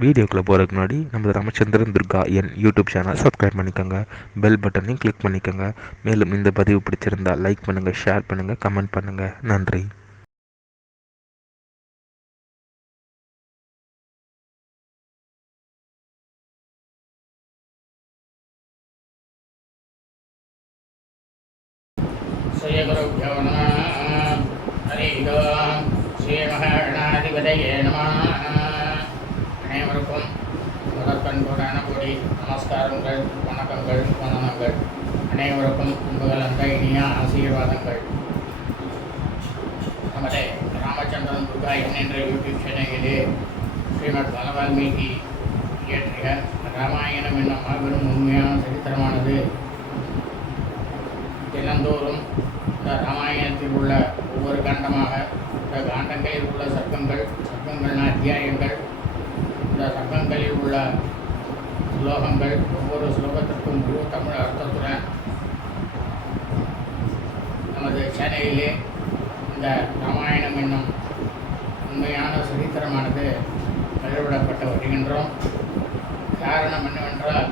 வீடியோக்குள்ளே போகிறதுக்கு முன்னாடி நம்ம ராமச்சந்திரன் துர்கா என் யூடியூப் சேனல் சப்ஸ்கிரைப் பண்ணிக்கோங்க, பெல் பட்டனையும் கிளிக் பண்ணிக்கோங்க. மேலும் இந்த பதிவு பிடிச்சிருந்தால் லைக் பண்ணுங்கள், ஷேர் பண்ணுங்கள், கமெண்ட் பண்ணுங்கள். நன்றி. ஸ்ரீகுருभ्यो நமः. ஹரி ஓம். ஸ்ரீ மகாகணாதிபதியே நமः. அனைவருக்கும் முதற்கண்புடான கூடி நமஸ்காரங்கள், வணக்கங்கள், வந்தனங்கள். அனைவருக்கும் அன்புகள் அந்த இனிய ஆசீர்வாதங்கள். நமது ராமச்சந்திரன் துர்கா என்ற யூடியூப் சேனலிலே ஸ்ரீமத் வால்மீகி இயற்றிய ராமாயணம் என்னும் மாபெரும் உண்மையான சரித்திரமானது தினந்தோறும் இந்த ராமாயணத்தில் உள்ள ஒவ்வொரு காண்டமாக இந்த காண்டங்களில் உள்ள சர்க்கங்கள் அத்தியாயங்கள், இந்த சர்க்கங்களில் உள்ள ஸ்லோகங்கள், ஒவ்வொரு ஸ்லோகத்திற்கும் முழு தமிழ் அர்த்தத்துடன் நமது சேனலிலே இந்த ராமாயணம் என்னும் உண்மையான சரித்திரமானது வெளிவிடப்பட்டு வருகின்றோம். காரணம் என்னவென்றால்,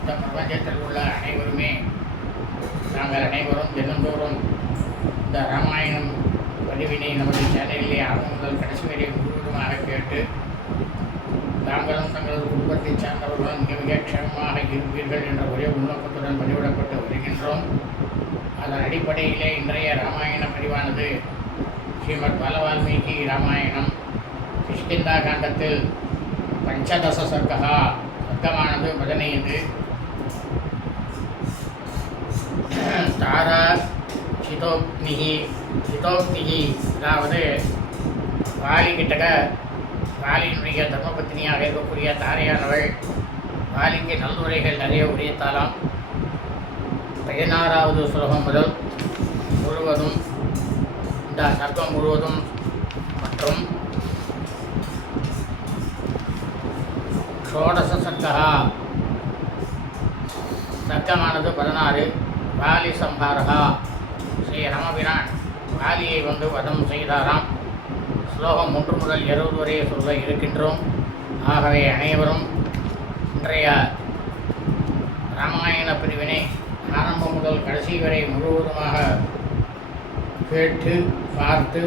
இந்த பிரபஞ்சத்தில் உள்ள அனைவருமே நாங்கள் அனைவரும் தினந்தோறும் இந்த ராமாயணம் பதிவினை நமது சேனலிலே ஆரம்பம் முதல் கடைசி வரை முழுவதுமாக கேட்டு தாங்களும் தங்களது குடும்பத்தை சார்ந்தவர்களும் மிக மிக க்ஷேமமாக இருப்பீர்கள் என்ற ஒரே உள்நோக்கத்துடன் பதிவிடப்பட்டு வருகின்றோம். அதன் அடிப்படையிலே இன்றைய ராமாயண பதிவானது ஸ்ரீமத் வால்மீகி ராமாயணம் கிஷ்கிந்தா காண்டத்தில் பஞ்சதச சர்க்கமானது 15. தாரா ஹிதோக்திகி, அதாவது வாலிக்கிட்டக வாலியினுடைய தர்மபத்தினியாக இருக்கக்கூடிய தாரையானவள் வாலிக்கு நல்லுரைகள் நிறைய உரைத்தாலாம். 16வது ஸ்லோகம் முதல் முழுவதும் இந்த சர்க்கம் முழுவதும் மற்றும் ஷோடச சர்க்கமானது 16. வாலி சம்ஹாரா, ஸ்ரீ ராமபிரான் வாலியை வதம் செய்தாராம். ஸ்லோகம் 1 முதல் 20 வரை சொல்ல இருக்கின்றோம். ஆகவே அனைவரும் இன்றைய ராமாயண பிரிவினை ஆரம்பம் முதல் கடைசி வரை முழுவதுமாக கேட்டு பார்த்து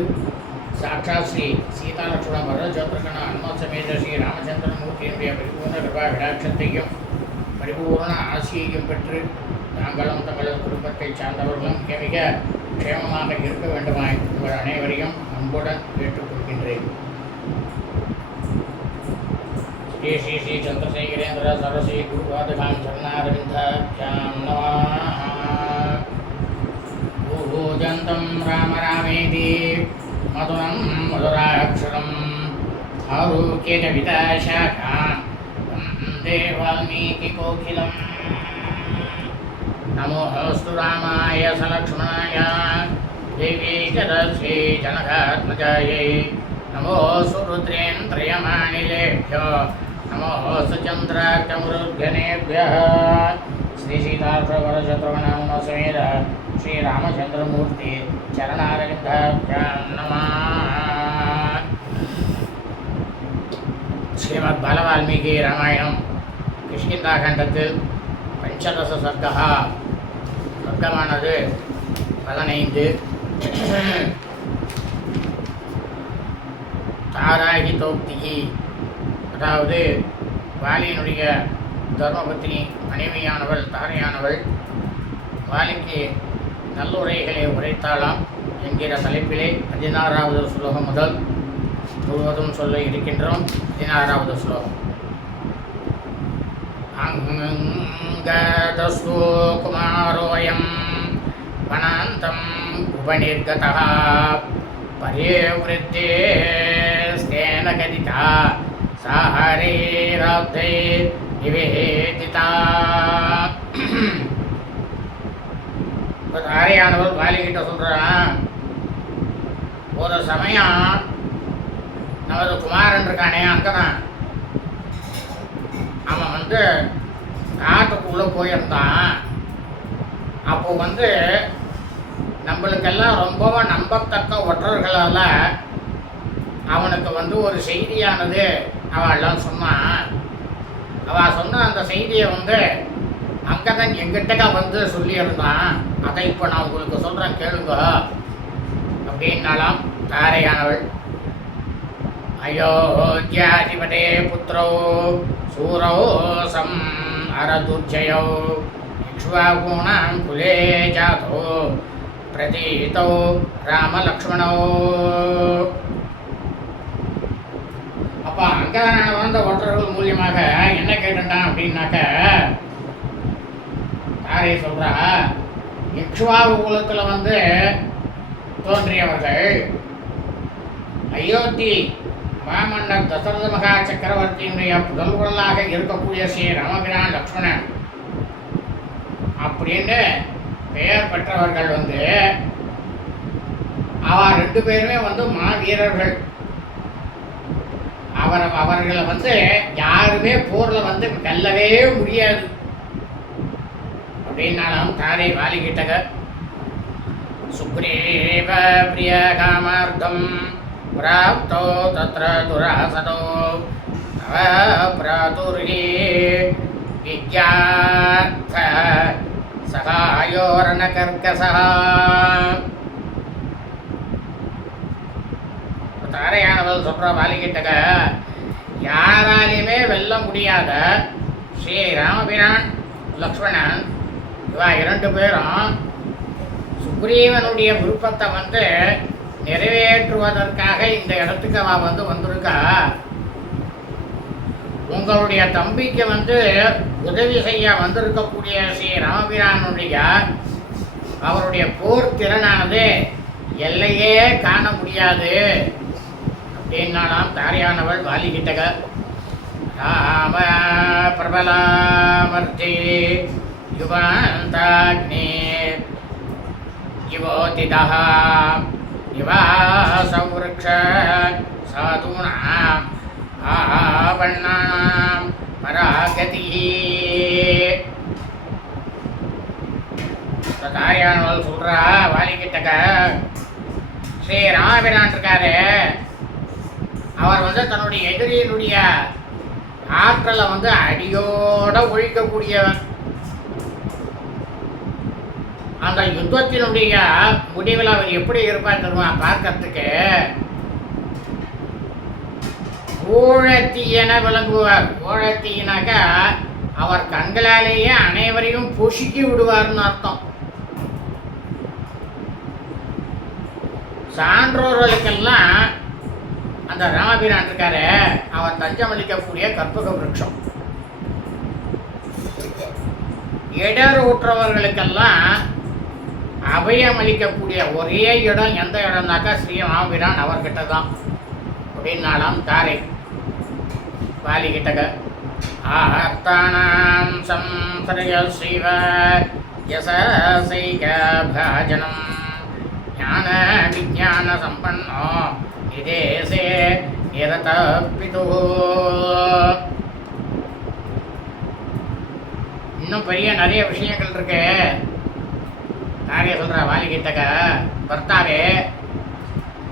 சாட்சாத் ஸ்ரீ சீதாலட்சுமண வரதசத்ருகன அனுமத் சமேத ஸ்ரீ ராமச்சந்திரமூர்த்தியினுடைய பரிபூர்ண கிருபா விடாட்சத்தையும் பரிபூர்ண ஆசியையும் பெற்று தாங்களும் தங்களது குடும்பத்தை சார்ந்தவர்களும் மிக மிக க்ஷேமமாக இருக்க வேண்டுமாய் உங்கள் அனைவரையும் அன்புடன் கேட்டுக்கொள்கின்றேன். ஸ்ரீ ஸ்ரீ ஸ்ரீ சந்திரசேகரேந்திர சரஸ்வதி குருபாதகாம் சரணாரவிந்தாப்யாம் நமः. பூஜந்தம் ராம ராமேதி மதுரம் மதுராட்சரம் ஆரோக்கிய கவிதாசாகாம் வந்தே வால்மீகி கோகிலம். நமோऽस्तु रामाय सलक्ष्मणाय देवी च दस्यै जनकात्मजायै. नमोऽस्तु रुद्रेन्द्रियमानिलेभ्यो नमोऽस्तु चन्द्रार्कमरुद्गणेभ्यः. श्री सीतालक्ष्मणवरदशत्रुघ्न समेत श्रीरामचन्द्रमूर्ति चरणारविन्दाभ्यां नमः. ஸ்ரீமத் வால்மீகி ராமாயணம் கிஷ்கிந்தா காண்டத்தில் பஞ்சதச சர்க்கமானது 15. தாராஹிதோக்திகி, அதாவது வாலியினுடைய தர்மபத்தினி மனைவியானவள் தாரையானவள் வாலிக்கு நல்லுரைகளை உரைத்தாளாம் என்கிற தலைப்பிலே 16வது ஸ்லோகம் முதல் முழுவதும் சொல்ல இருக்கின்றோம். 16வது ஸ்லோகம். அங்கதஸ்து குமாரோயம் வனாந்தம் உபநிர்கதः பரிவ்ருத்தே ஸ்தேன கதிதா சாஹரேராப்தே நிவேதிதா. தாரையானவள் வாலிகிட்ட சொல்கிறான், ஒரு சமயம் நமது குமாரன் இருக்கானே அங்கதான், அவன் காட்டுக்குள்ளே போயிருந்தான். அப்போ நம்மளுக்கெல்லாம் ரொம்பவும் நம்பத்தக்க ஒற்றர்களால் அவனுக்கு ஒரு செய்தியானது அவள்லாம் சொன்னான். அவள் சொன்ன அந்த செய்தியை வந்து அங்கதான் எங்கிட்டக்கா வந்து சொல்லியிருந்தான். அதை இப்போ நான் உங்களுக்கு சொல்கிறேன் கேளுங்க அப்படின்னாலாம் தாரையானவள். அயோத்தியாதிபதே புத்திரோ சூரோ சம் அரதுர்ஜயோ இக்ஷ்வாகூணாம் குலே ஜாதோ பிரதீதோ ராமலக்ஷ்மணோ. அப்போ அங்கதான வந்த ஒற்றர்கள் மூலியமாக என்ன கேட்டுட்டான் அப்படின்னாக்க, தாரை சொல்றா, இக்ஷ்வாகு குலத்தில் வந்து தோன்றியவர்கள் அயோத்தி மாமன்னர் தசரத மகா சக்கரவர்த்தியினுடைய புதல்வர்களாக இருக்கக்கூடிய ஸ்ரீ ராமபிரான் லக்ஷ்மணன் அப்படின்னு பெயர் பெற்றவர்கள் வந்து அவர் 2 பேருமே வந்து மாவீரர்கள். அவர்களை வந்து யாருமே போர்ல வந்து வெல்லவே முடியாது அப்படின்னாலும் தாரை வாலிகிட்டக. சுக்ரீவ பிரிய காமார்த்தம் பிராப்தோ தத்ர துராசதோ தவ பிராதுர்ஹி வித்யார்த்த சகாயோரண கர்க்கசஹ. தாரையானவள் சொல்ற வாலிகிட்டக, யாராலையுமே வெல்ல முடியாத ஸ்ரீ ராமபிரான் லக்ஷ்மணன் இவா 2 பேரும் சுக்ரீவனுடைய விருப்பத்தை வந்து நிறைவேற்றுவதற்காக இந்த இடத்துக்கு அவ வந்து வந்திருக்கா. உங்களுடைய தம்பிக்கு வந்து உதவி செய்ய வந்திருக்கக்கூடிய ஸ்ரீ ராமபிரானுடைய அவருடைய போர் திறனானது எல்லையே காண முடியாது அப்படின்னாலாம் தாரையானவள் வாலிகிட்டக. ராம பிரபலாமர்த்தி யுவாந்தாக்னி யுவோதிதஹ நிவாசௌருக்ஷ சாதுனாம் ஆவண்ணாம் பராகதி. தாரையானவள் சொல்றா வாலிகிட்டக, ஸ்ரீ ராமபிரான் இருக்காரு, அவர் வந்து தன்னுடைய எதிரியினுடைய ஆற்றலை வந்து அடியோட ஒழிக்கக்கூடியவர். அந்த யுத்தத்தினுடைய முடிவில் அவர் எப்படி இருப்பார் தெரியுமா பார்க்கறதுக்கு? ஊழத்தீயன விளங்குவார். ஊழத்தீனாக்கா அவர் கண்களாலேயே அனைவரையும் பொசுக்கி விடுவார்னு அர்த்தம். சான்றோர்களுக்கெல்லாம் அந்த ராமபிரான் இருக்காரு, அவர் தஞ்சம் அளிக்கக்கூடிய கற்பக விருட்சம். இடர் ஊற்றவர்களுக்கெல்லாம் அபயம் அளிக்கக்கூடிய ஒரே இடம் எந்த இடம்னாக்கா ஸ்ரீ ராமபிரான் அவர்கிட்ட தான் அப்படின்னாலாம் தாரை வாலிகிட்டக. ஆர்த்தானாம் சம்சரய சிவ யசைக பாஜனம் ஞான விஞ்ஞான சம்பன்னோ நிதேசே நிரத பிது. இன்னும் பெரிய நிறைய விஷயங்கள் இருக்கு. நிறைய சொல்ற வாலிகிட்டக, பர்த்தாவே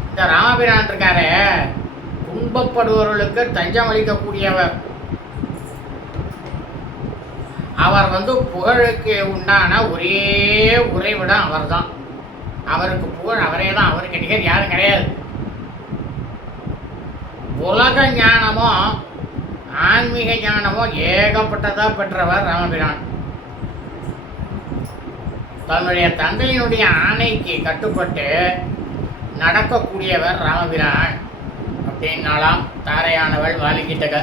இந்த ராமபிரான் இருக்காரு, துன்பப்படுபவர்களுக்கு தஞ்சம் அளிக்கக்கூடியவர். அவர் வந்து புகழுக்கு உண்டான ஒரே உறைவிடம் அவர் தான். அவருக்கு புகழ் அவரே தான், அவருக்கு நிகர் யாரும் கிடையாது. உலக ஞானமும் ஆன்மீக ஞானமும் ஏகப்பட்டதா பெற்றவர் ராமபிரான். தன்னுடைய தந்தையினுடைய ஆணைக்கு கட்டுப்பட்டு நடக்கக்கூடியவர் ராமபிரான் அப்படின்னாலாம் தாரையானவள் வாலிகிட்டக.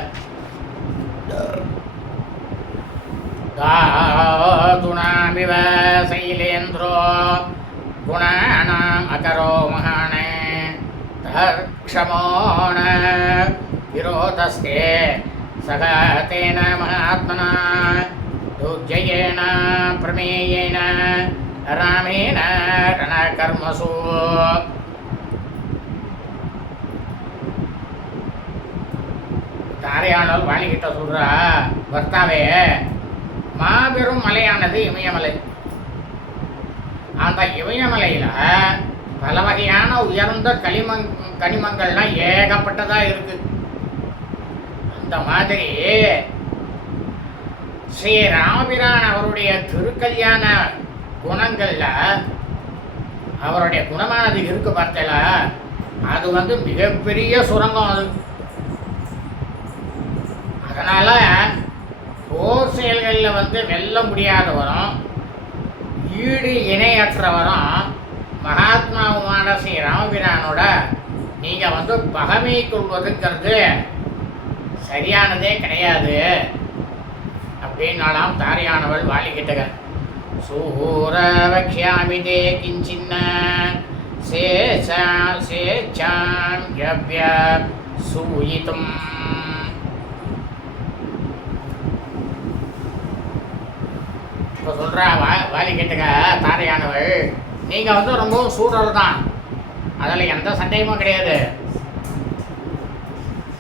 தாதுனாமிவ சைலேந்திரோ குணானாம் அகரோ மகானே தர்க்ஷமோன விரோதஸ்தே சகதேன மகாத்மனா துர்ஜயேன பிரமேயேன ராமேன ரணகர்மசு. தாரையானவள் வாலிகிட்ட சொல்றா, பர்த்தாவே மாபெரும் மலையானது இமயமலை. அந்த இமயமலையில பல வகையான உயர்ந்த கனிமங்கள்லாம் ஏகப்பட்டதா இருக்கு. அந்த மாதிரி ஸ்ரீ ராமபிரான் அவருடைய திருக்கல்யாண குணங்கள்ல அவருடைய குணமானது இருக்கு பார்த்தல, அது வந்து மிகப்பெரிய சுரங்கம் அது. அதனால போர் செயல்களில் வந்து வெல்ல முடியாதவரும் ஈடு இணையற்றவரும் மகாத்மாவுமான ஸ்ரீ ராமபிரானோட நீங்கள் வந்து பகமை கொள்வதுங்கிறது சரியானதே கிடையாது அப்படின்னாலாம் தாரியானவள் வாலிக்கிட்டக. சூரவக்ஷ்யாமி தே கிஞ்சின்ன சேச்சாம் யவ்ய சூயிதும். இப்போ சொல்கிறா வாலிக்கிட்டக தாரியானவள், நீங்கள் வந்து ரொம்பவும் சூரர் தான், அதில் எந்த சந்தேகமும் கிடையாது.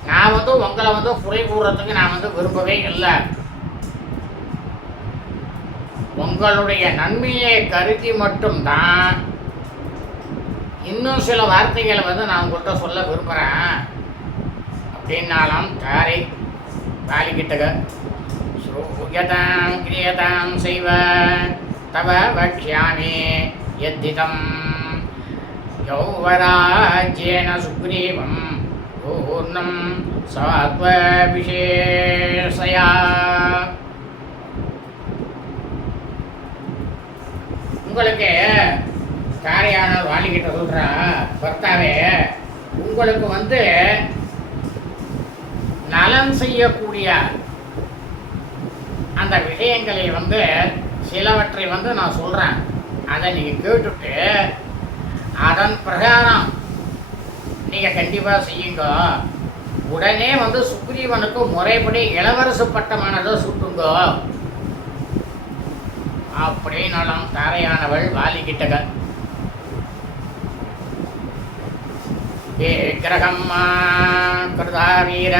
நான் வந்து உங்களை வந்து குறை கூறுறதுக்கு நான் வந்து விரும்பவே இல்லை. உங்களுடைய நன்மையை கருதி மட்டும்தான் இன்னும் சில வார்த்தைகளை வந்து நான் உங்கள்கிட்ட சொல்ல விரும்புகிறேன் அப்படின்னாலும் தாரை வாலிக்கிட்டக. ஸ்ரூயதாம் கிரியதாம் செய்வ தவ வக்ஷ்யாமி யத்திதம் யௌவராஜ்யேன சுக்ரீவம் பூர்ணம் சாத்வபிஷேஷயா. உங்களுக்கு தாரையான வாலிக்கிட்ட சொல்கிறா, பர்த்தாவே உங்களுக்கு வந்து நலன் செய்யக்கூடிய அந்த விஷயங்களை வந்து சிலவற்றை வந்து நான் சொல்கிறேன், அதை நீங்கள் கேட்டுட்டு அதன் பிரகாரம் நீங்கள் கண்டிப்பாக செய்யுங்க. உடனே வந்து சுக்ரீவனுக்கு முறைப்படி இளவரசு பட்டமானதை சுட்டுங்க அப்படின்னாலும் தாரையானவள் வாலிக்கிட்டக. விக்கிரகம்மா கிருதா வீர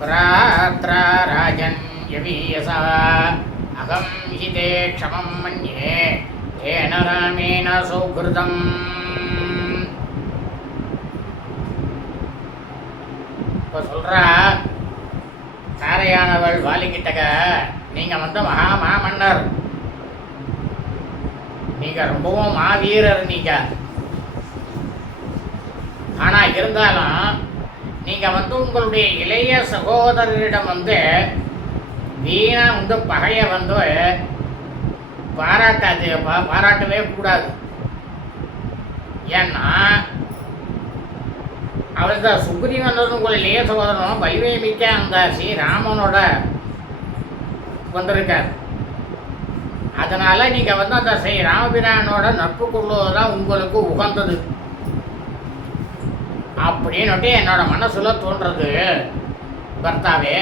பிராத்ரா ராஜன் யவீயசா அகம் ஹிதே க்ஷமம் மன்யே ஏன ராமேன சௌகிருதம். இப்போ சொல்கிறா தாரையானவள் வாலிக்கிட்டக, நீங்கள் வந்து மாமன்னர், நீங்கள் ரொம்பவும் மாவீரர் நீங்கள். ஆனால் இருந்தாலும் நீங்கள் வந்து உங்களுடைய இளைய சகோதரரிடம் வந்து வீணாக வந்து பகையை வந்து பாராட்டவே கூடாது. ஏன்னா அவர் தான் சுக்ரீவன் உங்கள் இளைய சகோதரனும் வலிமை மிக்க அந்த ஸ்ரீராமனோட வந்திருக்கார். அதனால் நீங்கள் வந்து அந்த ஸ்ரீ ராமபிரானோட நட்பு கொள்வதுதான் உங்களுக்கு உகந்தது அப்படின்னுட்டு என்னோட மனசுல தோன்றது பர்த்தாவே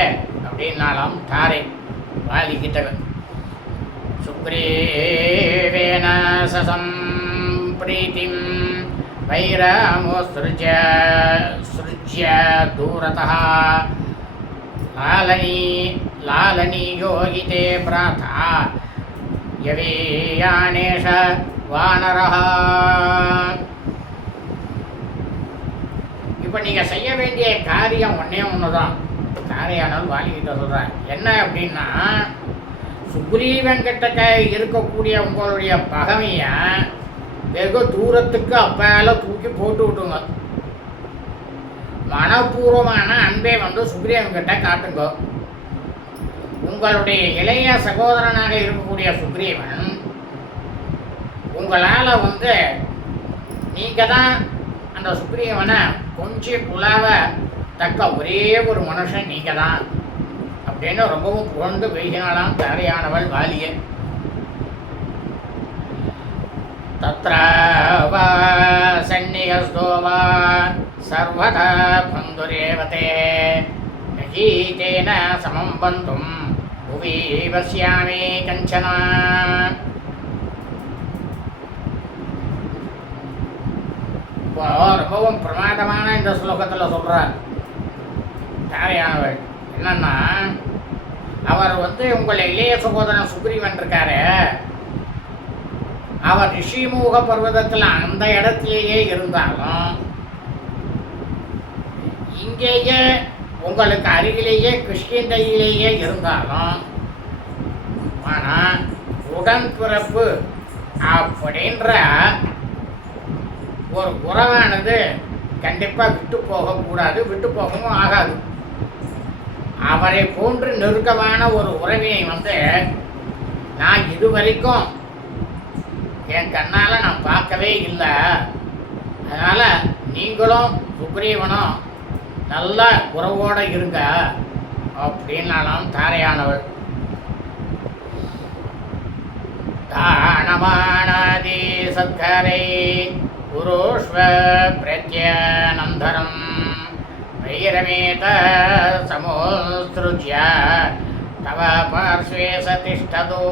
அப்படின்னாலும் தாரை வாலிக்கிட்டக. சுக்ரீவேன சசம் பிரீத்திம் வைராமோ ஸ்ருஜ்ய தூரதः லாலனி யோகிதே பிராதா யவேயானேஷ வானரஹ. இப்போ நீங்கள் செய்ய வேண்டிய காரியம் ஒன்றே ஒன்று தான். தாரையானால் வாலிக்கிட்ட சொல்கிறேன் என்ன அப்படின்னா, சுக்ரீவன் கிட்ட இருக்கக்கூடிய உங்களுடைய பகைமையை வெகு தூரத்துக்கு அப்பால தூக்கி போட்டு விட்டுங்க. மனப்பூர்வமான அன்பை வந்து சுக்ரீவன் கிட்ட காட்டுங்க. உங்களுடைய இளைய சகோதரனாக இருக்கக்கூடிய சுக்ரீவன் உங்களால் வந்து நீங்கள் தான் அந்த சுக்ரீவனை கொஞ்சம் புலாவ தக்க ஒரே ஒரு மனுஷன் நீங்கள் தான் அப்படின்னு ரொம்பவும் புகழ்ந்து பேசினாலாம் தாரையானவள் வாலியே. தத்ர வா சந்நிகஸ்தோ வா சர்வதா பந்துரேவதே நகீதேன சமம் பந்தும் புவி வஸ்யாமி கஞ்சன. இப்போ ரொம்பவும் பிரமாதமான இந்த ஸ்லோகத்தில் சொல்கிறார் தாரையானவள். என்னன்னா, அவர் வந்து உங்களை இளைய சகோதரன் சுக்ரீவன் இருக்காரு, அவர் ரிஷிமுக பர்வதத்தில் அந்த இடத்திலேயே இருந்தாலும் இங்கேயே உங்களுக்கு அருகிலேயே கிருஷ்ணகிரியிலேயே இருந்தாலும், ஆனால் உடன்பிறப்பு அப்படின்ற ஒரு உறவானது கண்டிப்பாக விட்டு போகக்கூடாது, விட்டு போகவும் ஆகாது. அவரை போன்று நெருக்கமான ஒரு உறவினை நான் இதுவரைக்கும் என் கண்ணால் நான் பார்க்கவே இல்லை. அதனால் நீங்களும் சுக்ரீவனும் நல்ல உறவோடு இருங்க அப்படின்னாலும் தாரையானவள். தானமானாதி சத்கரை குருஷ்வ பிரத்யனந்தரம் வைரமேத சமோஸ்ருஜ்ய தவ பார்ஸ்வே சதிஷ்டதோ.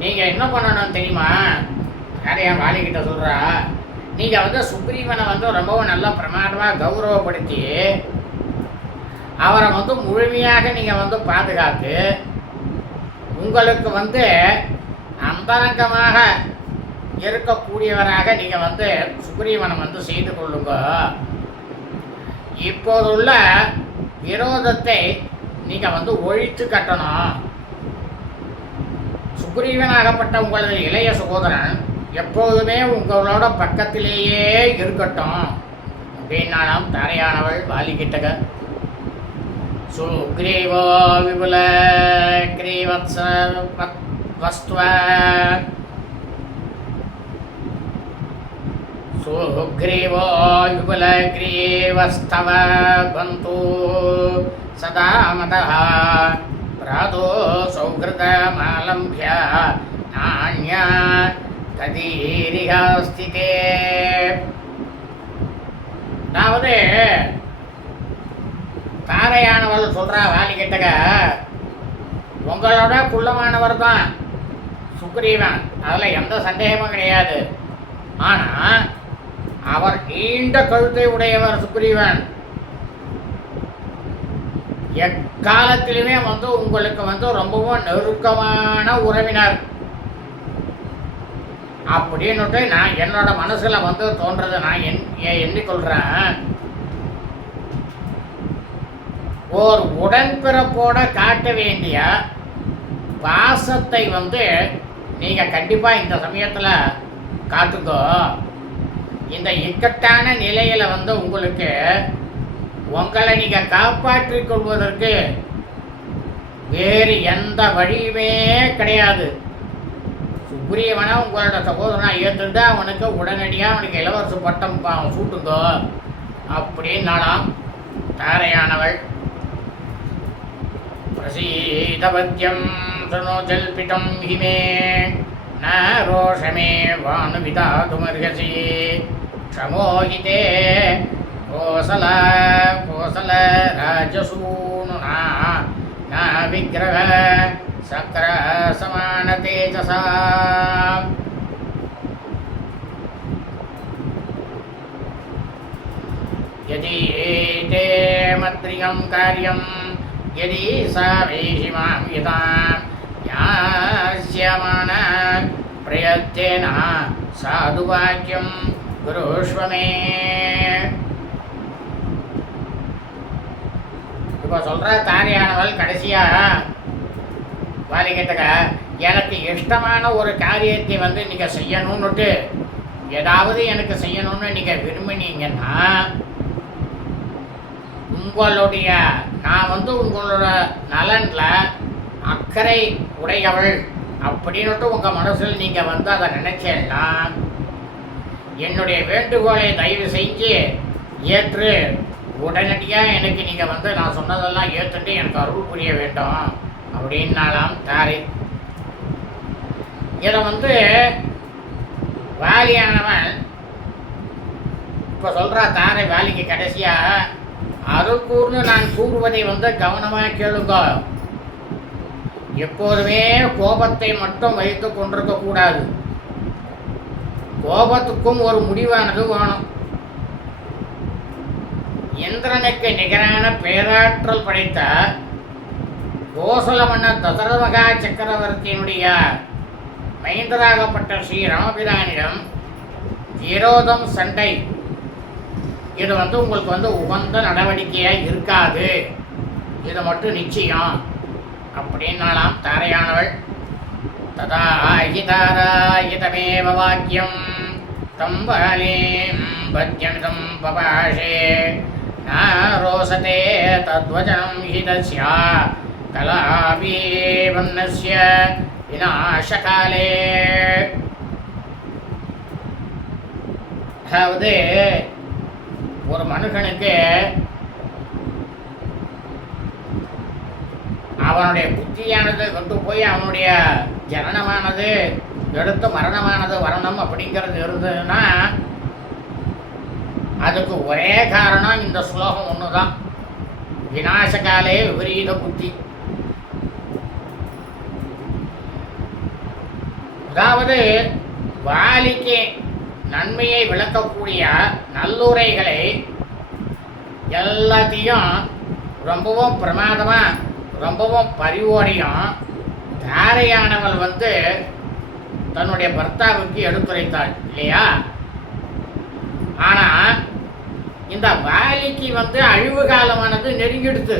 நீங்கள் என்ன பண்ணணும் தெரியுமா? நிறையா வாலிகிட்ட சொல்கிறா, நீங்கள் சுக்ரீவனை ரொம்பவும் நல்லா பிரமாதமாக கௌரவப்படுத்தி அவரை முழுமையாக நீங்கள் பாதுகாத்து உங்களுக்கு அந்தரங்கமாக இருக்கக்கூடியவராக நீங்கள் சுக்ரீவனை செய்து கொள்ளுங்க. இப்போதுள்ள விரோதத்தை நீங்கள் ஒழித்து கட்டணும். சுக்ரீவனாகப்பட்ட உங்களது இளைய சகோதரன் எப்போதுமே உங்களோட பக்கத்திலேயே இருக்கட்டும் அப்படின்னாலும் தாரையானவள் வாலிகிட்டக. சுக்ரீவோ விபுல கிரீவத்ஸ வஸ்த்வ சுக்ரீவோ விபுல கிரீவஸ்தவ பந்து சதா மதः பிராதோ சௌஹ்ருதமாலம்பிய நாண்யா ததீரிஹாஸ்திதே. அதாவது தாரையானவள் சொல்கிறா வாலிகிட்டக, உங்களோட குள்ளமானவர் தான் சுக்ரீவன், அதில் எந்த சந்தேகமும் கிடையாது. ஆனால் அவர் நீண்ட கழுத்தை உடையவர் சுக்ரீவன். எக்காலத்திலுமே உங்களுக்கு ரொம்பவும் நெருக்கமான உறவினர் அப்படின்னுட்டு நான் என்னோட மனசில் தோன்றதை நான் எண்ணிக்கொள்கிறேன். ஓர் உடன்பிறப்போட காட்ட வேண்டிய பாசத்தை நீங்கள் கண்டிப்பாக இந்த சமயத்தில் காட்டுங்கோ. இந்த இக்கட்டான நிலையில் உங்களுக்கு உங்களை நீங்கள் காப்பாற்றிக் கொள்வதற்கு வேறு எந்த வழியுமே கிடையாது. சுக்ரீவனை உங்களோட சகோதரனாக ஏற்றுட்டு அவனுக்கு உடனடியாக அவனுக்கு இளவரசு பட்டம் சூட்டுங்கோ அப்படின்னாலாம் தாரையானவள். பிரசீதபத்யம் சுனோஜல்பிடம் ஹிமே ந ரோஷமே வானுவிதாதுமர்ஹசி க்ஷமோஹிதே கோசல கோசல ராஜசூனுனா ந விக்கிரக சக்ர சமான தேஜசா. யதி ஏதே மத்ரியம் காரியம் யதி சா வேஷிமாம் யதாம் யாஸ்யமான பிரயத்தேன சாது வாக்கியம் குருஷ்வமே. இப்போ சொல்கிற தாரியானவள் கடைசியாக வாலிகிட்டக, எனக்கு இஷ்டமான ஒரு காரியத்தை நீங்கள் செய்யணும்னுட்டு ஏதாவது எனக்கு செய்யணும்னு நீங்கள் விரும்பினீங்கன்னா உங்களுடைய நான் உங்களோட நலனில் அக்கறை உடையவள் அப்படின்னுட்டு உங்கள் மனசில் நீங்கள் அதை நினைச்சேன்னா என்னுடைய வேண்டுகோளை தயவு செஞ்சு ஏற்று உடனடியாக எனக்கு நீங்கள் நான் சொன்னதெல்லாம் ஏற்றுட்டு எனக்கு அருள் புரிய வேண்டும் அப்படின்னாலாம் தாரி. இதை வாலியானவன் இப்போ சொல்கிறா தாரை வாலிக்கு கடைசியாக, அருள் கூர்ந்து நான் கூறுவதை கவனமாக கேளுங்க. எப்போதுமே கோபத்தை மட்டும் வைத்து கொண்டிருக்கக்கூடாது. கோபத்துக்கும் ஒரு முடிவானது வேணும். இந்திரனுக்கு நிகரான பேராற்றல் படைத்த கோசல மன்னர் தசரத மகா சக்கரவர்த்தியினுடைய மைந்தராகப்பட்ட ஸ்ரீ ராமபிரானிடம் விரோதம் சண்டை இது உங்களுக்கு உகந்த நடவடிக்கையாக இருக்காது, இது மட்டும் நிச்சயம் அப்படின்னாலாம் தாரையானவள். ததா ஹிதாராயிதமேவ வாக்கியம் தம் பாலீம் பத்யமிதம் பபாஷே நாரோசதே தத்வச்சனம் ஹிதஸ்யா கலாபி வன்னஸ்ய விநாசகாலே. அதாவது ஒரு மனுஷனுக்கு அவனுடைய புத்தியானது கொண்டு போய் அவனுடைய ஜனனமானது எடுத்து மரணமானது வரணும் அப்படிங்கிறது இருந்ததுன்னா அதுக்கு ஒரே காரணம் இந்த ஸ்லோகம் ஒன்று தான், விநாசகாலே விபரீத புத்தி. அதாவது வாலிக்கு நன்மையை விளக்கக்கூடிய நல்லுரைகளை எல்லாத்தையும் ரொம்பவும் பிரமாதமாக ரொம்பவும் பரிவோடையும் தாரையானவள் தன்னுடைய பர்த்தாவுக்கு எடுத்துரைத்தாள் இல்லையா. ஆனால் இந்த வாலிக்கு அழிவு காலமானது நெருங்கிடுத்து.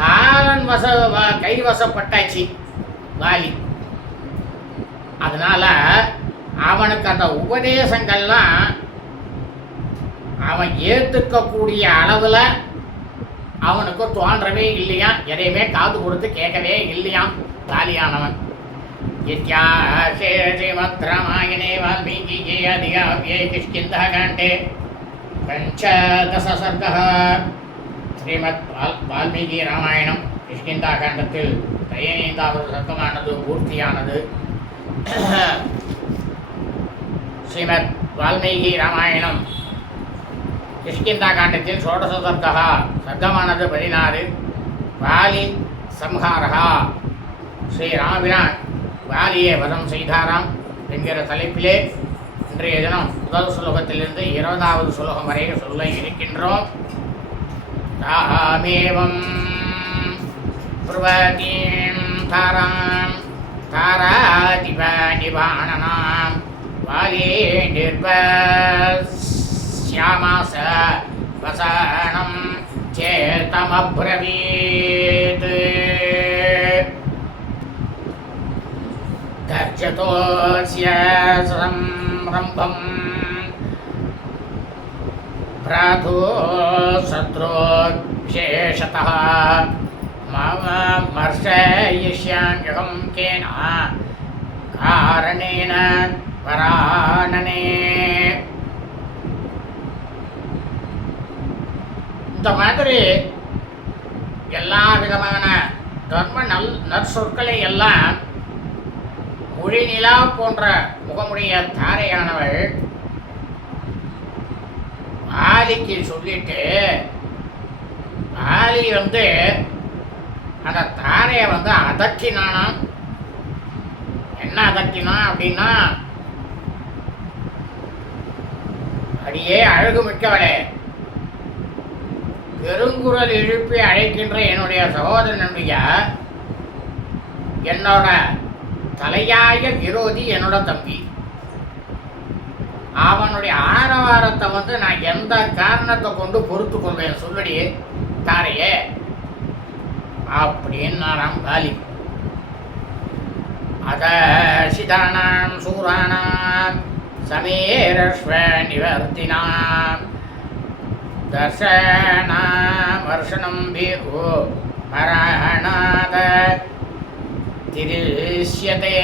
காலன் கைவசப்பட்டாச்சு வாலி. அதனால அவனுக்கு அந்த உபதேசங்கள்லாம் அவன் ஏற்றுக்கக்கூடிய அளவில் அவனுக்கு தோன்றவே இல்லையாம், எதையுமே காது கொடுத்து கேட்கவே இல்லையாம் வாலியானவன். ஸ்ரீமத் ராமாயணே வால்மீகி அதிகாவ்யே கிஷ்கிந்தாகாண்டே பஞ்சதச சர்கः. ஸ்ரீமத் வால்மீகி ராமாயணம் கிஷ்கிந்தாகாண்டத்தில் 15வது சர்க்கமானது பூர்த்தியானது. ஸ்ரீமத் வால்மீகி ராமாயணம் கிஷ்கிந்தாகாண்டத்தில் 16 சர்க்கः, சர்க்கமானது 16. வாலி சம்ஹாரா, ஸ்ரீராமபிரான் வாலியை வதம் செய்தாராம் என்கிற தலைப்பிலே இன்றைய தினம் முதல் சுலோகத்திலிருந்து 20வது சுலோகம் வரை சொல்ல இருக்கின்றோம். தாமேவம் பிரவதீம் தாராம் தாராதிபாணிபாணனாம் வாலே நிர்வஸ்யாமாச வசனம் சேதமப்ரவீத். தர்ஜதோஸ்ய சம்ரம்பம் பிராதோ சத்ரோ விசேஷதः மம மர்ஷயிஷ்யாம்யகம் கேன காரணேன வரானனே. இந்த மாதிரி எல்லா விதமான தர்ம நற்சொற்களை எல்லாம் மொழிநிலா போன்ற முகமுடைய தாரையானவள் வாலிக்கு சொல்லிட்டு, வாலி அந்த தாரையை அதட்டினானாம். என்ன அதட்டினான் அப்படின்னா, அடியே அழகு மிக்கவளே, பெருங்குரல் எழுப்பி அழைக்கின்ற என்னுடைய சகோதரனுடைய என்னோட தலையாய விரோதி என்னோட தம்பி. அவனுடைய ஆரவாரத்தை நான் எந்த காரணத்தை கொண்டு பொறுத்து கொள்வேன் சொல்லடி தாரையே அப்படின்னாராம் வாலி. அத சிதானாம் சூரானாம் சமேரஸ்வ நிவர்த்தினாம் தர்சனாமர்ஷனம் பீகு மரணாத திரிஷ்யதே.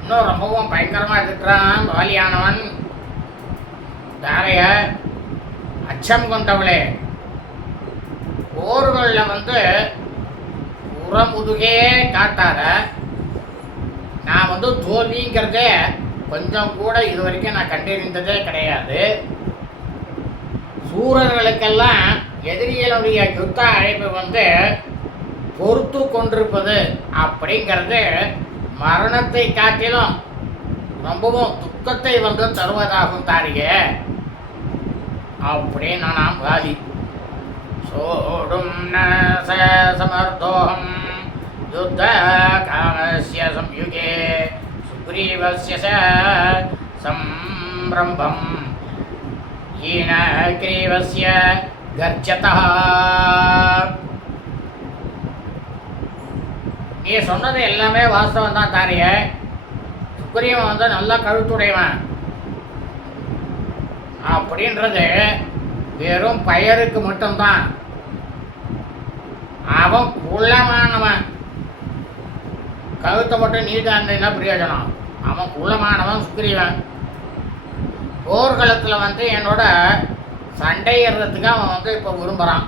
இன்னும் ரொம்பவும் பயங்கரமாக இருக்கிறான் வாலியானவன். தாரைய அச்சம் கொண்டவளே, போர்களில் உரமுதுகே காட்டாத. நான் தோல்விங்கிறதே கொஞ்சம் கூட இது வரைக்கும் நான் கண்டறிந்ததே கிடையாது. சூரர்களுக்கெல்லாம் எதிரிகளுடைய யுத்த அழைப்பு பொறுத்து கொண்டிருப்பது அப்படிங்கிறது மரணத்தை காட்டிலும் ரொம்பவும் துக்கத்தை தருவதாகும் தாரியே அப்படின்னு நாம் வாலி. சோடும் ந சமர்த்தோகம் युद्धकामस्य संयुगे सुग्रीवस्य च संरम्भं हीनग्रीवस्य गर्जतः. நீ சொன்னது எல்லாமே வாஸ்தவம் தான் தாரிய. சுக்ரீவன் வந்து நல்ல கழுத்துடையவன் அப்படின்றது வெறும் பெயருக்கு மட்டும்தான். அவன் குள்ளமானவன். கழுத்தை மட்டும் நீட்டாந்தா பிரயோஜனம். அவன் குள்ளமானவன் சுக்ரீவன். போர்க்களத்தில் வந்து என்னோட சண்டையிடுறதுக்கு அவன் வந்து இப்போ விரும்புகிறான்.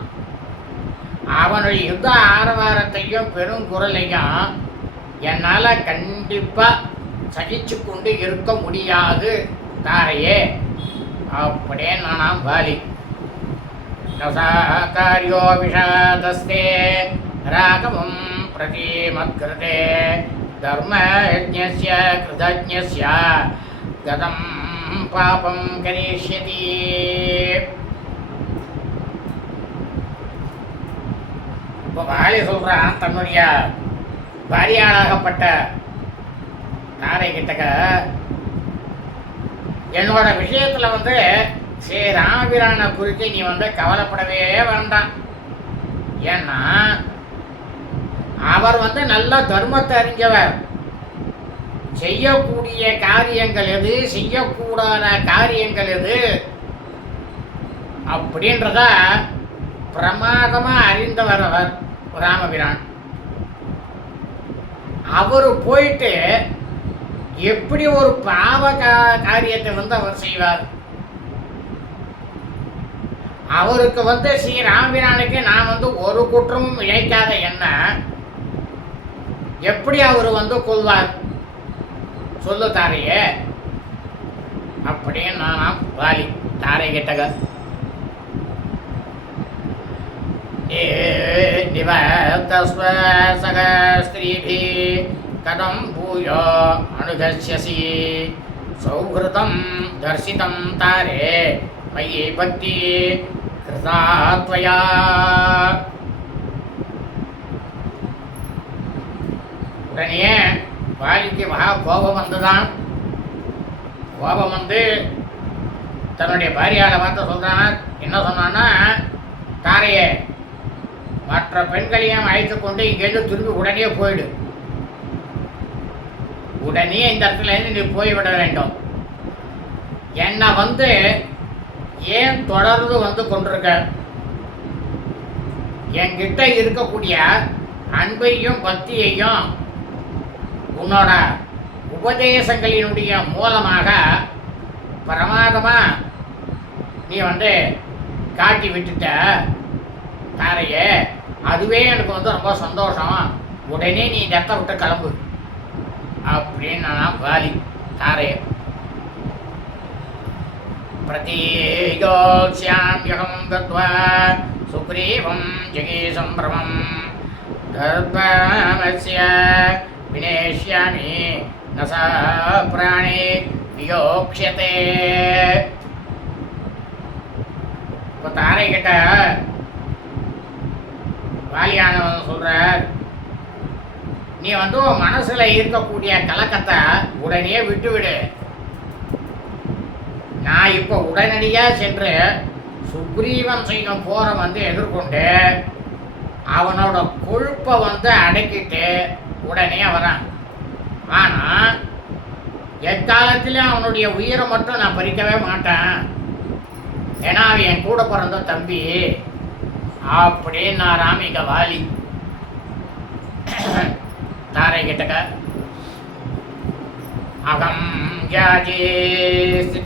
அவனுடைய யுத்த ஆரவாரத்தையும் பெருங்குரலையும் என்னால் கண்டிப்பாக சகிச்சு கொண்டு இருக்க முடியாது தாரையே அப்படியே நானாம் பாலி. காரியோ விஷாதஸ்தே ராகவம் பிரதி மத்கிருதே தர்மயஜ்ஞஸ்ய கிருதஜ்ஞஸ்ய கதம் பாபம் கரிஷ்யதி. இப்போ வாலி சொல்கிறான் தன்னுடைய பாரியாளாகப்பட்ட தாரை கிட்டக்க, என்னோட விஷயத்தில் வந்து ஸ்ரீ ராமபிரானை குறித்து நீ வந்து கவலைப்படவே வேண்டாம். ஏன்னா அவர் வந்து நல்ல தர்மத்தை அறிஞ்சவர். செய்யக்கூடிய காரியங்கள் எது, செய்யக்கூடாத காரியங்கள் எது அப்படின்றத பிரமாதமாக அறிந்தவர் அவர் ராமபிரான். அவர் போயிட்டு எப்படி ஒரு பாவ காரியத்தை வந்து அவர் செய்வார்? அவருக்கு வந்து ஸ்ரீ ராமபிரானுக்கு நான் வந்து ஒரு குற்றமும் இழைக்காத என்ன எப்படி அவர் வந்து கொள்வார் சொல்லு தாரையே அப்படின்னு நான் வாலி தாரை கிட்டக. ஸ்திரீபிः கதம் பூயோ அனுகஸ்யசி சௌஹ்ருதம் தர்சிதம் தாரே மயி பக்தி கிருதா த்வயா. உடனே வாலிக்கு மகா கோபம் வந்துதான். கோபம் வந்து தன்னுடைய பாரியால பார்த்து சொல்றான். என்ன சொன்னான்னா, தாரையே மற்ற பெண்களையும் அழைத்து கொண்டு இங்கேருந்து திரும்பி உடனே போயிடு. உடனே இந்த இடத்துல இருந்து நீ போய்விட வேண்டும். என்னை வந்து ஏன் தொடர்ந்து வந்து கொண்டிருக்க? என்கிட்ட இருக்கக்கூடிய அன்பையும் பக்தியையும் உன்னோட உபதேசங்களினுடைய மூலமாக பிரமாதமா நீ வந்து காட்டி விட்டுட்ட தாரையே. அதுவே எனக்கு வந்து ரொம்ப சந்தோஷம். உடனே நீ இந்த இடத்த விட்டு கிளம்பு அப்படின்னு நான் வாலி தாரையே. பிரதீயோக்ஷ்யாம்யகம் கத்வா சுக்ரீவம் ஜெகீ சம்பிரமம் தர்பமஸ்ய வினேஷ்யாமி ந சா பிராணி வியோக்ஷ்யதே. இப்போ தாரை கிட்ட வாலியானவன் சொல்றார், நீ வந்து மனசுல இருக்கக்கூடிய கலக்கத்தை உடனே விட்டுவிடு. நான் இப்போ உடனடியாக சென்று சுக்ரீவன் செய்யும் போரை வந்து எதிர்கொண்டு அவனோட கொழுப்பை வந்து அடக்கிட்டு உடனே வரான். ஆனால் எக்காலத்திலும் அவனுடைய உயிரை மட்டும் நான் பறிக்கவே மாட்டேன். ஏன்னா அவன் என் கூட பிறந்த தம்பி அப்படின்னு ராமிக வாலி தாரை கிட்டக்க. அகம் யாஜிஸ்திதஸ்ய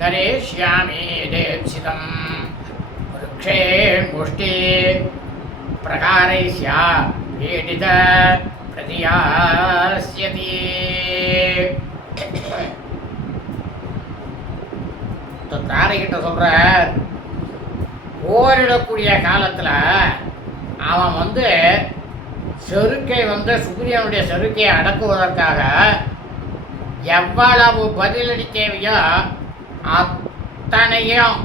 கரிஷ்யாமி தேப்சிதம் விருக்ஷே முஷ்டி பிரகாரைஸ்யா பீடித பிரதியாஸ்யதி. தாரைகிட்ட சொல்ற, போரிடக்கூடிய காலத்தில் அவன் வந்து செருக்கை வந்து சுக்ரீவனுடைய செருக்கையை அடக்குவதற்காக எவ்வளவு பதிலடி தேவையோ அத்தனையும்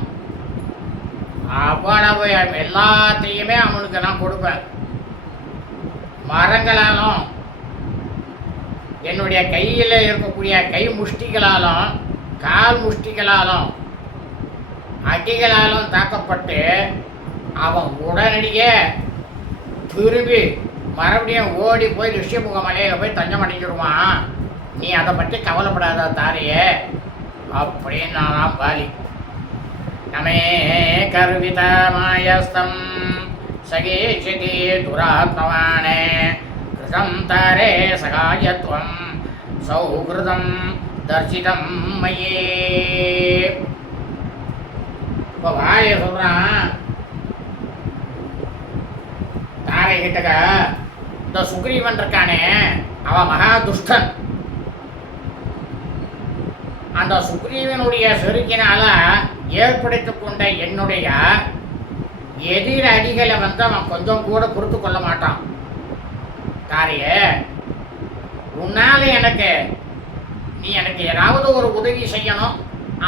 அவ்வளவு எல்லாத்தையுமே அவனுக்கு நான் கொடுப்பேன். மரங்களாலும் என்னுடைய கையில் இருக்கக்கூடிய கை முஷ்டிகளாலும் கால் முஷ்டிகளாலும் அடிகளாலும் தாக்கப்பட்டு அவன் உடனடியே திரும்பி மறுபடியும் ஓடி போய் ரிஷிமுக மலையில் போய் தஞ்சம் அடைஞ்சிருவான். நீ அதை பற்றி கவலைப்படாத தாரியே அப்படின்னு நான் பாலி. நமே கர்விதமாயஸ்தம் சகேஷிதி துராத்மவானே கிருதம் தாரே சகாயத்வம் சௌகிருதம் தர்சிதம் மயே. இப்போ வாய சொல்கிறான் தாரை கிட்டக்க, இந்த சுக்ரீவன் இருக்கானே அவன் மகா துஷ்டன். அந்த சுக்ரீவனுடைய செருக்கினால ஏற்படுத்திக் கொண்ட என்னுடைய எதிர் அடிகளை அவன் கொஞ்சம் கூட பொறுத்து கொள்ள மாட்டான். தாரையே, உன்னால நீ எனக்கு ஏதாவது ஒரு உதவி செய்யணும்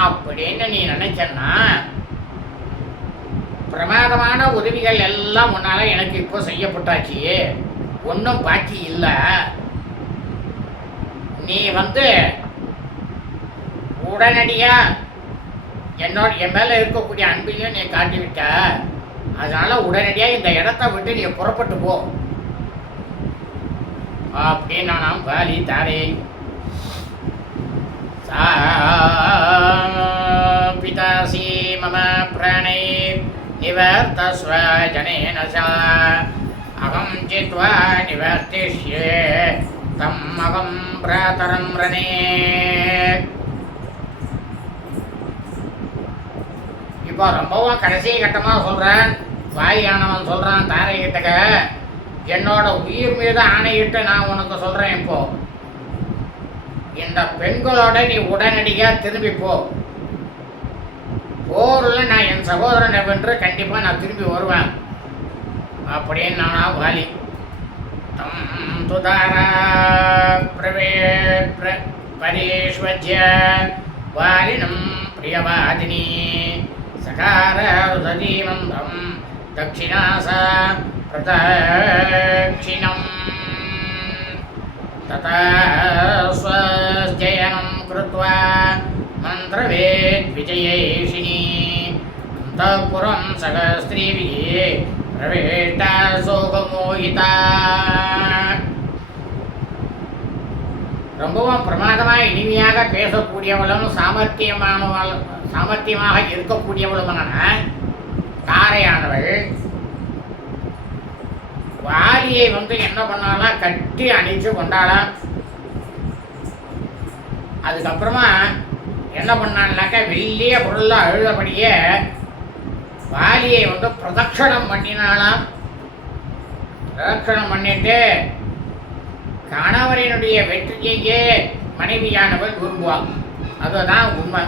அப்படின்னு நீ நினைச்சன்னா பிரமாதமான உதவிகள் எல்லாம் உன்னால எனக்கு இப்போ செய்யப்பட்டாச்சு, ஒன்றும் பாக்கி இல்லை. நீ உடனடியா என் மேல இருக்கக்கூடிய அன்பையும் நீ காட்டிவிட்ட. அதனால உடனடியா இந்த இடத்தை விட்டு நீ புறப்பட்டு போ அப்படின்னு நான் பாலி தாரே. பிதாசி மம பிராணை நிவர்த்தஸ்வ ஜனேன சா அகம் சித்வா நிவர்த்திஷ்யே தம் அகம் பிராதரம் ரணே. இப்போ ரொம்பவும் கடைசி கட்டமாக சொல்கிறேன். வாயானவன் சொல்கிறான் தாரை கிட்டக்க, என்னோட உயிர் மீது ஆணையிட்டு நான் உனக்கு சொல்கிறேன், இப்போ இந்த பெண்களோட நீ உடனடியாக திரும்பி போ. போரில் நான் என் சகோதரனை வென்று கண்டிப்பாக நான் திரும்பி வருவேன் அப்படின்னு நானா வாலி. தம் துதாரா பரீஸ்வஜ்ய வாலினம் பிரியவாதினி சகாரதீமந்தம் தட்சிணாசா பிரதக்ஷிணம் ததா ஸ்வஜயனம் கிருத்வா மந்திரவேத் விஜயேஷினி அந்தఃபுரம் சகஸ்திரீபிः பிரவேஷ்டா சோகமோகிதா. ரொம்பவும் பிரமாதமாக இனிமையாக பேசக்கூடியவளும் சாமர்த்தியமாக இருக்கக்கூடியவளுமான தாரையானவள் வாலியை என்ன பண்ணாலாம், கட்டி அணிச்சு கொண்டாலாம். அதுக்கப்புறமா என்ன பண்ணான்னாக்கா வெள்ளிய பொருளாக அழுதபடியே வாலியை பிரதட்சணம் பண்ணினாலாம். பிரதட்சணம் பண்ணிட்டு கணவரினுடைய வெற்றியையே மனைவியானவள் விரும்புவாள். அதுதான் உண்மை.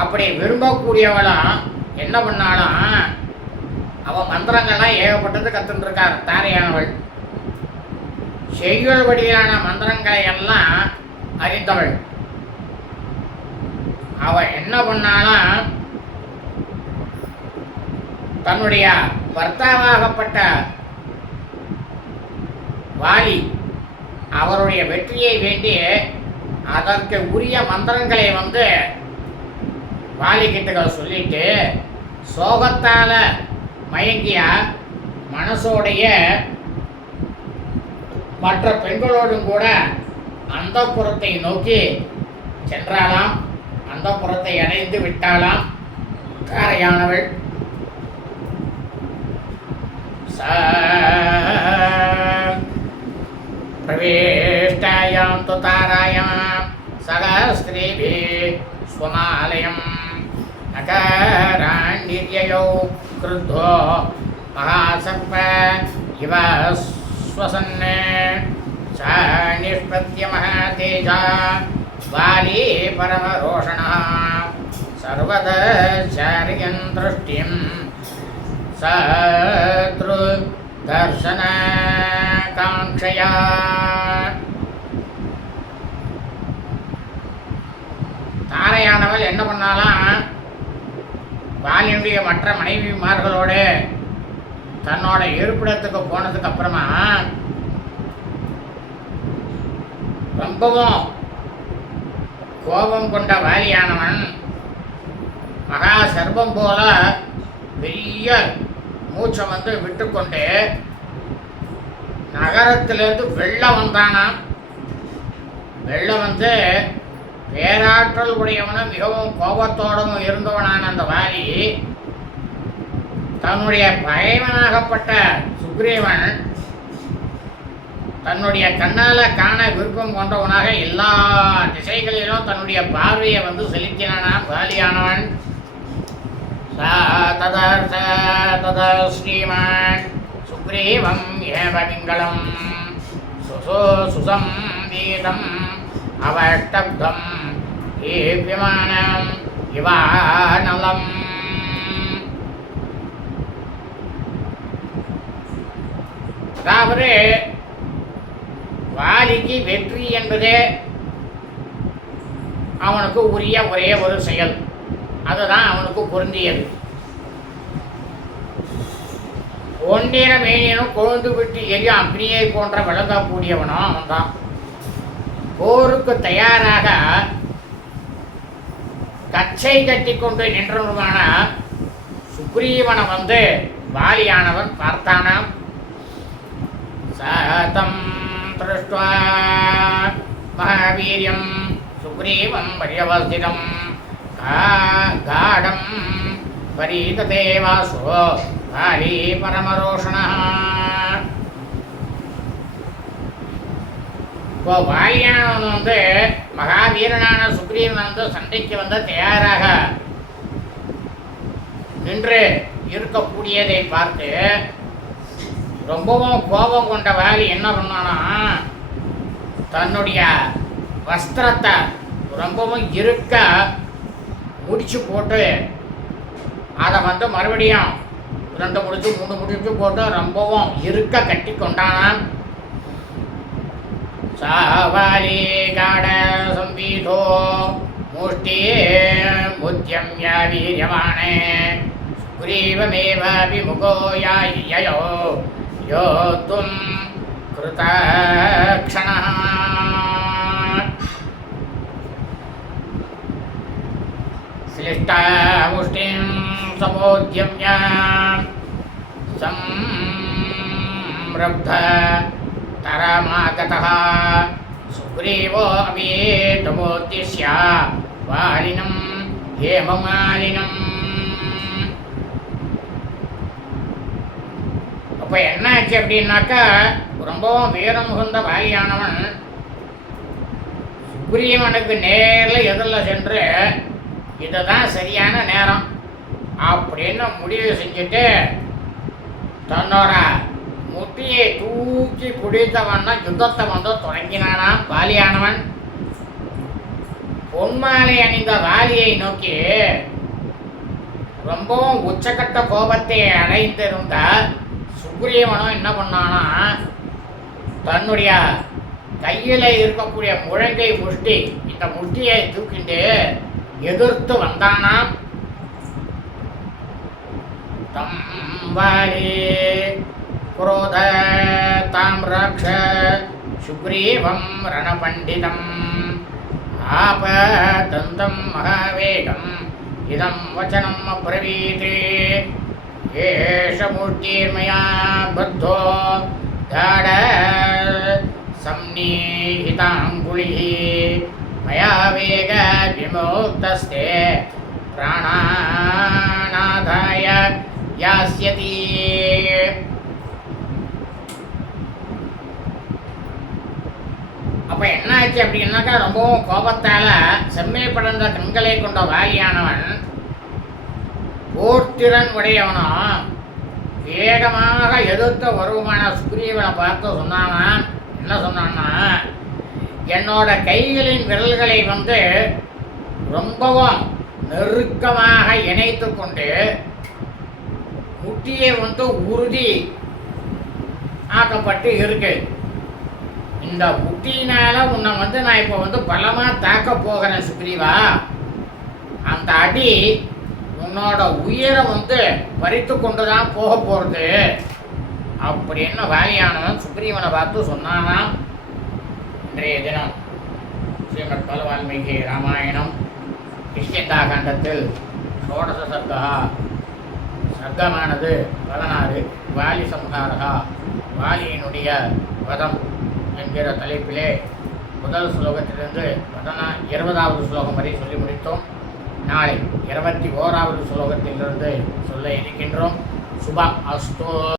அப்படி விரும்பக்கூடியவளாம் என்ன பண்ணாலும் அவன் மந்திரங்கள்லாம் ஏகப்பட்டது கற்றுருக்கார் தாரையானவள். செய்யுள் வடிவிலான மந்திரங்களை எல்லாம் அறிந்தவள். அவள் என்ன பண்ணாலும் தன்னுடைய பர்த்தாவாகப்பட்ட வாலி அவருடைய வெற்றியை வேண்டி அதற்கு உரிய மந்திரங்களை வாலி கிட்ட சொல்லிட்டு சோகத்தால மயங்கிய மனசோடைய மற்ற பெண்களோடும் கூட அந்தப்புறத்தை நோக்கி சென்றாலாம். அந்தப்புறத்தை அடைந்து விட்டாலாம் தாரையானவள். பிரவேஷ்டாயாம் து தாராயாம் சகஸ்திரீபிः ஸ்வமாலயம் நகராண்யயோ கிருத்தோ மகாசர்ப்ப இவ ஸ்வசன்னே ச நிஷ்பத்ய மகாதேஜா வாலி பரமரோஷணः சர்வதச்சாரியன் திருஷ்டிம் சத்ரு தர்சன காங்க்ஷயா. தாரையானவள் என்ன பண்ணாலாம், வாலியுடைய மற்ற மனைவிமார்களோடு தன்னோட இருப்பிடத்துக்கு போனதுக்கு அப்புறமா ரொம்பவும் கோபம் கொண்ட வாலியானவன் மகா சர்பம் போல பெரிய மூச்சை விட்டுக்கொண்டு நகரத்திலேருந்து வெள்ளம் வந்தானா. வெள்ளம் பேராற்றல் உடையவனும் மிகவும் கோபத்தோடும் இருந்தவனான அந்த வாலி தன்னுடைய பகைவனாகப்பட்ட சுக்ரீவன் தன்னுடைய கண்ணால் காண விருப்பம் கொண்டவனாக எல்லா திசைகளிலும் தன்னுடைய பார்வையை செலுத்தினானா வாலியானவன். ததா ஸ்ரீமான் சுக்ரீவம் ஏவ பிங்களம் சுசம்பீதம் அவஷ்டப்தம் ஏவிமானம் இவானலம். அதாவது வாலிக்கு வெற்றி என்பதே அவனுக்கு உரிய ஒரே ஒரு செயல், அதுதான் அவனுக்கு பொருந்தியது. ஒன்றிர மேனியனும் கொழுந்து விட்டு எரியும் அக்னியை போன்ற விளங்கக்கூடியவனும் அவன்தான். போருக்கு தயாராக கச்சை கட்டி கொண்டு நின்றவனுமான சுக்ரீவனை வாலியானவன் பார்த்தானாம். சதம் திருஷ்ட்வா மகாவீரியம் சுக்ரீவம் பரியவஸ்திதம் காடம் பரீததே வாசோ வாலி பரமரோஷணः. இப்போ வாலியானவன் மகாவீரனான சுக்ரீவன் சண்டைக்கு தயாராக நின்று இருக்கக்கூடியதை பார்த்து ரொம்பவும் கோபம் கொண்ட வாலி என்ன பண்ணானா, தன்னுடைய வஸ்திரத்தை ரொம்பவும் இருக்க முடிச்சு போட்டு அதை மறுபடியும் 2 முடிச்சு 3 முடிச்சு போட்டு ரொம்பவும் இருக்க கட்டி கொண்டானான். சாவாலி காட சம்பீதோ முஷ்டியே முத்தியம்ய வீரியமானே சுக்ரீவமேவ விமுகோ யாயோ யோத்தும் கிருதக்ஷணः. श्लिष्टामुष्टिं समुद्यम्य संरब्धतरमागतः सुग्रीवो अवेतमोद्दिश्य वालिनं हेममालिनम्. அப்போ என்ன ஆச்சு அப்படின்னாக்கா, ரொம்பவும் வீரம் மிகுந்த வாலியானவன் சுக்ரீவனுக்கு நேரில் எதிரில் சென்று இதுதான் சரியான நேரம் அப்படின்னு முடிவு செஞ்சுட்டு தன்னோட முட்டியை தூக்கி பிடித்தவன்னா யுத்தத்தை தொடங்கினானாம் வாலியானவன். பொன்மாலை அணிந்த வாலியை நோக்கி ரொம்பவும் உச்சக்கட்ட கோபத்தை அடைந்திருந்த சுக்ரீவனும் என்ன பண்ணானா, தன்னுடைய கையில் இருக்கக்கூடிய முழங்கை முஷ்டி, இந்த முஷ்டியை தூக்கிட்டு எதிர்த்து வந்தானாம். தம் வாலி குரோத தாம் ரக்ஷ சுக்ரீவம் ரணபண்டிதம் ஆபதந்தம் மகாவேகம் இதம் வச்சனம் அப்ரவீத். ஏஷ முஷ்டிர்மயா பத்தோ தாட சம்நிஹிதாங்குலிः மயா வேக விமுக்தஸ்தே பிராணாநாதாய யாஸ்யதி. அப்போ என்ன ஆச்சு அப்படின்னாக்கா, ரொம்பவும் கோபத்தால் செம்மை படர்ந்த கண்களை கொண்ட வாலியானவன் போர்த்திறன் உடையவனும் வேகமாக எதிர்த்த வருவமான சுக்ரீவனை பார்த்து சொன்னானா, என்ன சொன்னான்னா, என்னோட கைகளின் விரல்களை ரொம்பவும் நெருக்கமாக இணைத்து கொண்டு முட்டியை உறுதி ஆக்கப்பட்டு இருக்கு. இந்த முட்டியினால உன்னை நான் இப்போ பலமாக தாக்க போகிறேன் சுக்ரீவா. அந்த அடி உன்னோட உயிரை பறித்து கொண்டு தான் போக போகிறது அப்படின்னு வாலியானவன் சுக்ரீவனை பார்த்து சொன்னானாம். இன்றைய தினம் ஸ்ரீமத் பல வால்மீகி ராமாயணம் கிஷ்கிந்தா காண்டத்தில் ஷோடச சர்க்கமானது 16 வாலி சம்ஹாரா வாலியினுடைய வதம் என்கிற தலைப்பிலே முதல் ஸ்லோகத்திலிருந்து 20வது ஸ்லோகம் வரை சொல்லி முடித்தோம். நாளை 21வது ஸ்லோகத்திலிருந்து சொல்ல இருக்கின்றோம். சுப அஸ்தோ.